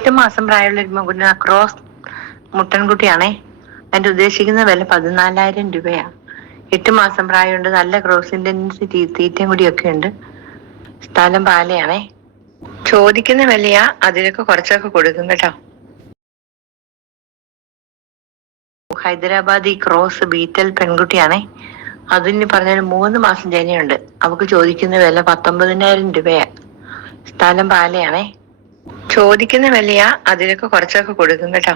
എട്ട് മാസം പ്രായമുള്ള ഒരു മുകുന്ന ക്രോസ് മുട്ടൻകുട്ടിയാണേ. അതിന്റെ ഉദ്ദേശിക്കുന്ന വില പതിനാലായിരം രൂപയാ. എട്ട് മാസം പ്രായമുണ്ട് നല്ല ക്രോസ് ഇന്റൻസിറ്റി തീറ്റയും കൂടിയൊക്കെ ഉണ്ട്. സ്ഥലം പാലയാണേ. ചോദിക്കുന്ന വിലയാ അതിലൊക്കെ കുറച്ചൊക്കെ കൊടുക്കും കേട്ടോ. ഹൈദരാബാദ് ഈ ക്രോസ് ബീറ്റൽ പെൺകുട്ടിയാണേ. അതിന് പറഞ്ഞാൽ മൂന്ന് മാസം ജനയുണ്ട്. അവക്ക് ചോദിക്കുന്ന വില പത്തൊമ്പതിനായിരം രൂപയാ. സ്ഥലം പാലയാണേ. ചോദിക്കുന്ന വിലയാ അതിനൊക്കെ കുറച്ചൊക്കെ കൊടുക്കും കേട്ടോ.